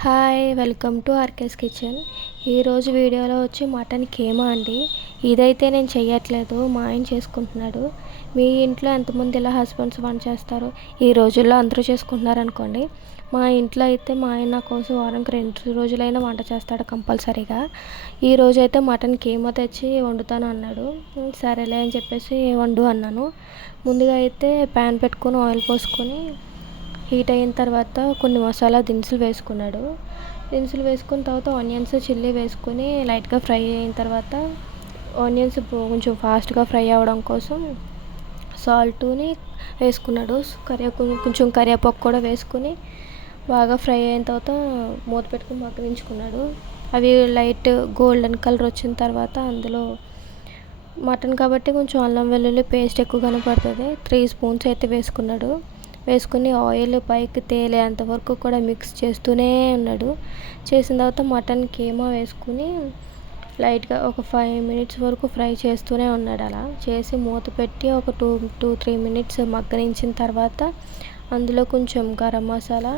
Hi welcome to RK's kitchen. ఈరోజు వీడియోలో వచ్చి మటన్ కీమా అండి. ఇదైతే నేను చెయ్యట్లేదు, మా ఆయన చేసుకుంటున్నాడు. మీ ఇంట్లో ఎంతమంది ఇలా హస్బెండ్స్ వంట చేస్తారు? ఈ రోజుల్లో అందరూ చేసుకుంటున్నారు అనుకోండి. మా ఇంట్లో అయితే మా ఆయన నా కోసం వారానికి 2 రోజులైనా వంట చేస్తాడు కంపల్సరీగా. ఈ రోజైతే మటన్ కీమా తెచ్చి వండుతాను అన్నాడు. సరేలే అని చెప్పేసి వండు అన్నాను. ముందుగా అయితే ప్యాన్ పెట్టుకొని ఆయిల్ పోసుకొని హీట్ అయిన తర్వాత కొన్ని మసాలా దినుసులు వేసుకున్నాడు. దినుసులు వేసుకున్న తర్వాత ఆనియన్స్ చిల్లీ వేసుకొని లైట్గా ఫ్రై అయిన తర్వాత ఆనియన్స్ కొంచెం ఫాస్ట్గా ఫ్రై అవ్వడం కోసం సాల్ట్ని వేసుకున్నాడు. కొంచెం కరివేపాకు కూడా వేసుకొని బాగా ఫ్రై అయిన తర్వాత మూత పెట్టుకుని మగ్గనించుకున్నాడు. అవి లైట్ గోల్డెన్ కలర్ వచ్చిన తర్వాత అందులో మటన్ కాబట్టి కొంచెం అల్లం వెల్లుల్లి పేస్ట్ ఎక్కువగానే పడుతుంది. 3 స్పూన్స్ అయితే వేసుకుని ఆయిల్ పైకి తేలేంత వరకు కూడా మిక్స్ చేస్తూనే ఉన్నాడు. చేసిన తర్వాత మటన్ కీమా వేసుకుని లైట్గా ఒక 5 మినిట్స్ వరకు ఫ్రై చేస్తూనే ఉన్నాడు. అలా చేసి మూత పెట్టి ఒక 2-3 మినిట్స్ మగ్గనించిన తర్వాత అందులో కొంచెం గరం మసాలా,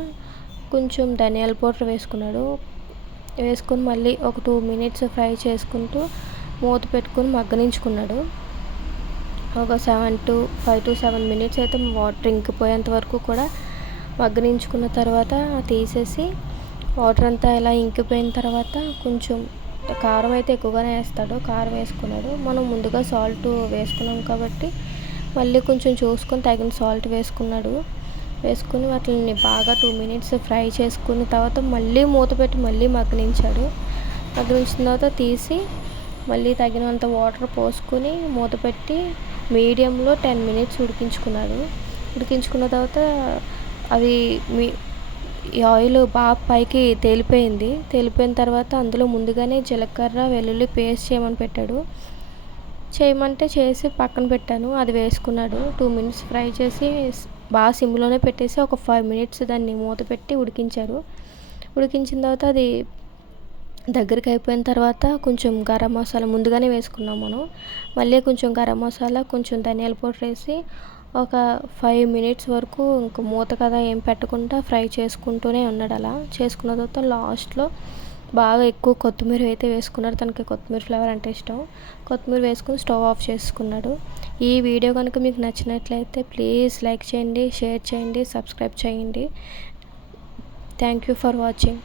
కొంచెం ధనియాల పౌడర్ వేసుకుని మళ్ళీ ఒక 2 మినిట్స్ ఫ్రై చేసుకుంటూ మూత పెట్టుకుని మగ్గనించుకున్నాడు. ఒక 5-7 మినిట్స్ అయితే వాటర్ ఇంకిపోయేంత వరకు కూడా మగ్గనించుకున్న తర్వాత తీసేసి వాటర్ అంతా ఇలా ఇంకిపోయిన తర్వాత కొంచెం కారం అయితే ఎక్కువగానే వేస్తాడు. కారం వేసుకున్నాడు. మనం ముందుగా సాల్ట్ వేసుకున్నాం కాబట్టి మళ్ళీ కొంచెం చూసుకొని తగిన సాల్ట్ వేసుకుని వాటిని బాగా 2 మినిట్స్ ఫ్రై చేసుకున్న తర్వాత మళ్ళీ మూత పెట్టి మళ్ళీ మగ్గనించిన తర్వాత తీసి మళ్ళీ తగినంత వాటర్ పోసుకొని మూత పెట్టి మీడియంలో 10 మినిట్స్ ఉడికించుకున్న తర్వాత అవి ఈ ఆయిల్ బాగా పైకి తేలిపోయిన తర్వాత అందులో ముందుగానే జీలకర్ర వెల్లుల్లి పేస్ట్ చేయమంటే చేసి పక్కన పెట్టాను. అది వేసుకున్నాడు. 2 మినిట్స్ ఫ్రై చేసి బాగా సిమ్లోనే పెట్టేసి ఒక 5 మినిట్స్ దాన్ని మూత పెట్టి ఉడికించిన తర్వాత అది దగ్గరికి అయిపోయిన తర్వాత కొంచెం గరం మసాలా ముందుగానే వేసుకున్నాం మనం. మళ్ళీ కొంచెం గరం మసాలా, కొంచెం ధనియాల పౌడర్ వేసి ఒక 5 మినిట్స్ వరకు ఇంక మూత కదా ఏం పెట్టకుండా ఫ్రై చేసుకుంటూనే ఉన్నాడు. అలా చేసుకున్న తర్వాత లాస్ట్లో బాగా ఎక్కువ కొత్తిమీర అయితే వేసుకున్నాడు. తనకి కొత్తిమీర ఫ్లేవర్ అంటే ఇష్టం. కొత్తిమీర వేసుకుని స్టవ్ ఆఫ్ చేసుకున్నాడు. ఈ వీడియో కనుక మీకు నచ్చినట్లయితే ప్లీజ్ లైక్ చేయండి, షేర్ చేయండి, సబ్స్క్రైబ్ చేయండి. Thank you for watching.